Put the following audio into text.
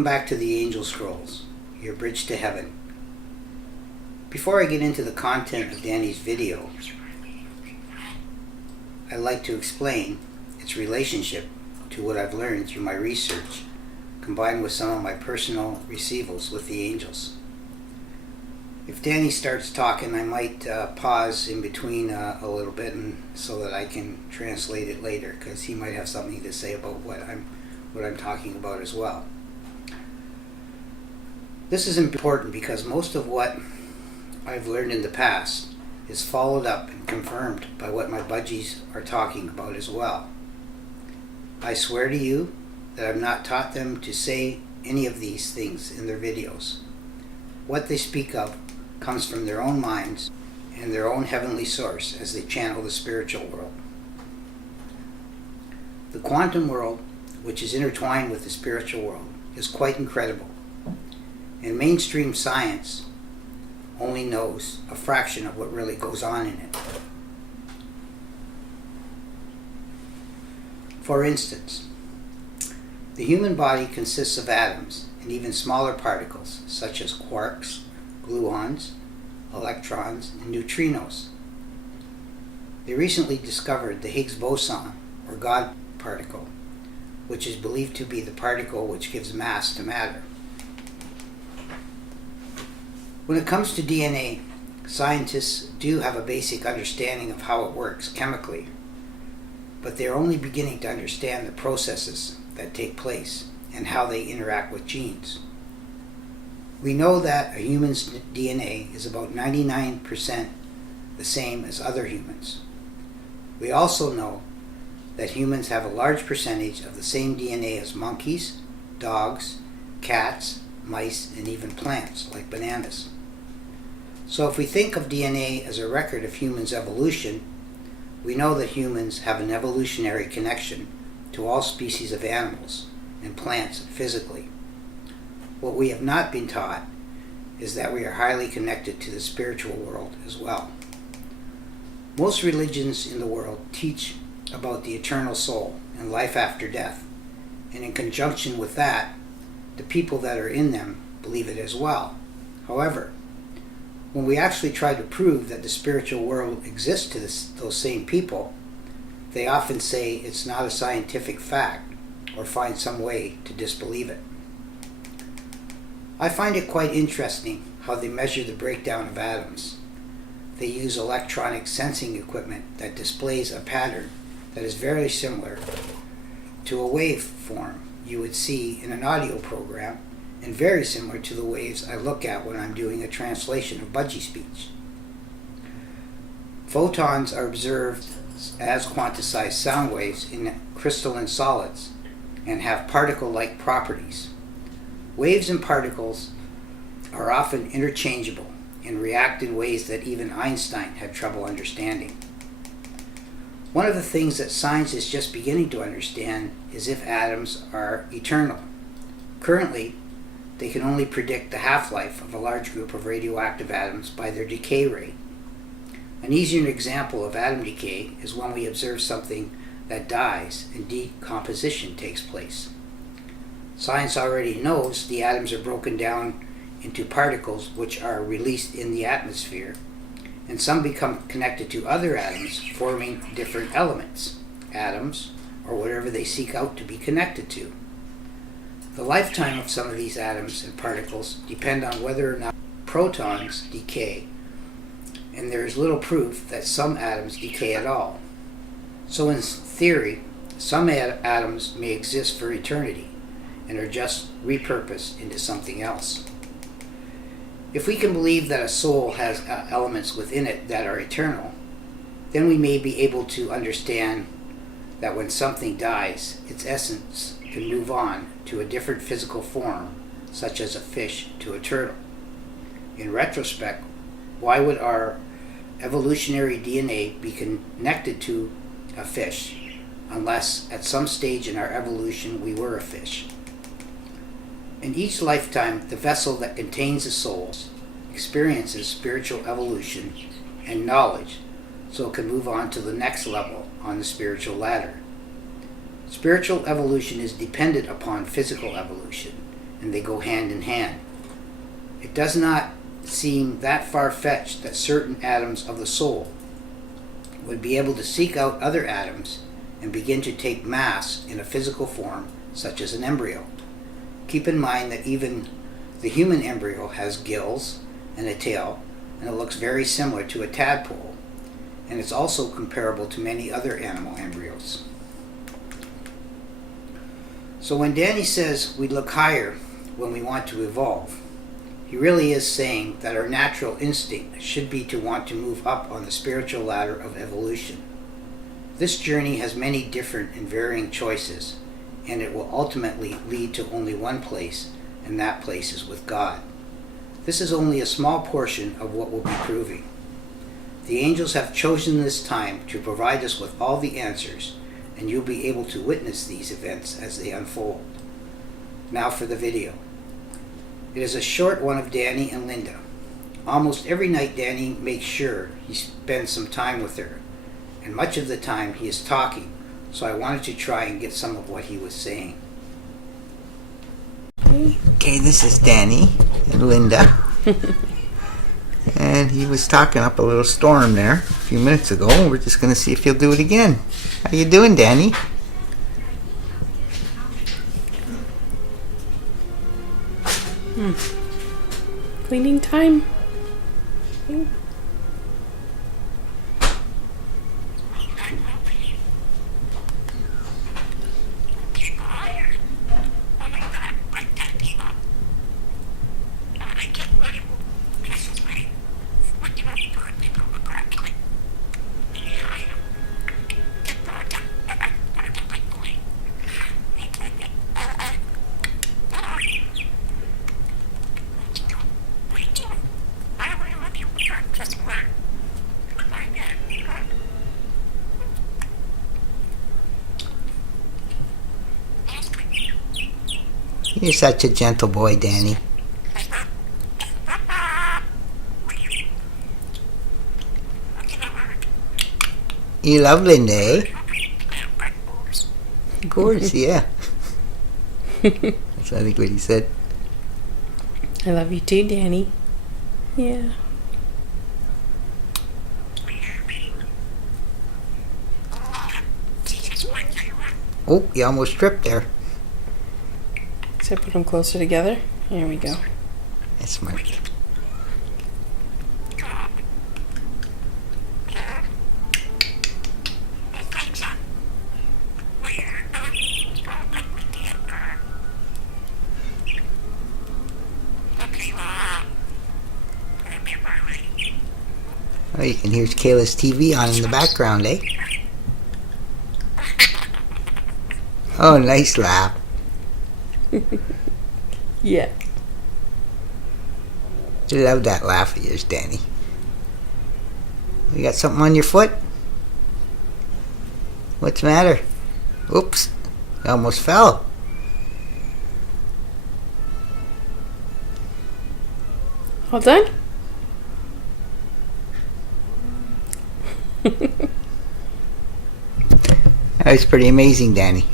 Welcome back to the Angel Scrolls, your bridge to heaven. Before I get into the content of Danny's video, I'd like to explain its relationship to what I've learned through my research, combined with some of my personal receivals with the angels. If Danny starts talking, I might pause in between a little bit so that I can translate it later, because he might have something to say about what I'm talking about as well. This is important because most of what I've learned in the past is followed up and confirmed by what my budgies are talking about as well. I swear to you that I've not taught them to say any of these things in their videos. What they speak of comes from their own minds and their own heavenly source as they channel the spiritual world. The quantum world, which is intertwined with the spiritual world, is quite incredible. And mainstream science only knows a fraction of what really goes on in it. For instance, the human body consists of atoms and even smaller particles such as quarks, gluons, electrons, and neutrinos. They recently discovered the Higgs boson, or God particle, which is believed to be the particle which gives mass to matter. When it comes to DNA, scientists do have a basic understanding of how it works chemically, but they're only beginning to understand the processes that take place and how they interact with genes. We know that a human's DNA is about 99% the same as other humans. We also know that humans have a large percentage of the same DNA as monkeys, dogs, cats, mice, and even plants like bananas. So if we think of DNA as a record of humans' evolution, we know that humans have an evolutionary connection to all species of animals and plants physically. What we have not been taught is that we are highly connected to the spiritual world as well. Most religions in the world teach about the eternal soul and life after death, and in conjunction with that, the people that are in them believe it as well. However, when we actually try to prove that the spiritual world exists to those same people, they often say it's not a scientific fact or find some way to disbelieve it. I find it quite interesting how they measure the breakdown of atoms. They use electronic sensing equipment that displays a pattern that is very similar to a waveform you would see in an audio program, and very similar to the waves I look at when I'm doing a translation of budgie speech. Photons are observed as quantized sound waves in crystalline solids and have particle-like properties. Waves and particles are often interchangeable and react in ways that even Einstein had trouble understanding. One of the things that science is just beginning to understand is if atoms are eternal. Currently, they can only predict the half-life of a large group of radioactive atoms by their decay rate. An easier example of atom decay is when we observe something that dies and decomposition takes place. Science already knows the atoms are broken down into particles which are released in the atmosphere, and some become connected to other atoms, forming different elements, atoms, or whatever they seek out to be connected to. The lifetime of some of these atoms and particles depend on whether or not protons decay, and there is little proof that some atoms decay at all. So in theory, some atoms may exist for eternity and are just repurposed into something else. If we can believe that a soul has elements within it that are eternal, then we may be able to understand that when something dies, its essence can move on to a different physical form, such as a fish to a turtle. In retrospect, why would our evolutionary DNA be connected to a fish unless at some stage in our evolution we were a fish? In each lifetime, the vessel that contains the soul experiences spiritual evolution and knowledge, so it can move on to the next level on the spiritual ladder. Spiritual evolution is dependent upon physical evolution, and they go hand in hand. It does not seem that far-fetched that certain atoms of the soul would be able to seek out other atoms and begin to take mass in a physical form, such as an embryo. Keep in mind that even the human embryo has gills and a tail, and it looks very similar to a tadpole, and it's also comparable to many other animal embryos. So when Danny says we look higher when we want to evolve, he really is saying that our natural instinct should be to want to move up on the spiritual ladder of evolution. This journey has many different and varying choices, and it will ultimately lead to only one place, and that place is with God. This is only a small portion of what we'll be proving. The angels have chosen this time to provide us with all the answers, and you'll be able to witness these events as they unfold. Now for the video. It is a short one of Danny and Linda. Almost every night Danny makes sure he spends some time with her, and much of the time he is talking, so I wanted to try and get some of what he was saying. Okay, this is Danny and Linda. And he was talking up a little storm there a few minutes ago, and we're just going to see if he'll do it again. How you doing, Danny? Cleaning time. You're such a gentle boy, Danny. You love Linda, eh? Of course, yeah. That's I think what he said. I love you too, Danny. Yeah. Oh, you almost tripped there. So put them closer together. Here we go. That's smart. Oh, you can hear Kayla's TV on in the background, eh? Oh, nice laugh. Yeah. I love that laugh of yours, Danny. You got something on your foot? What's the matter? Oops. You almost fell. All done? That was pretty amazing, Danny.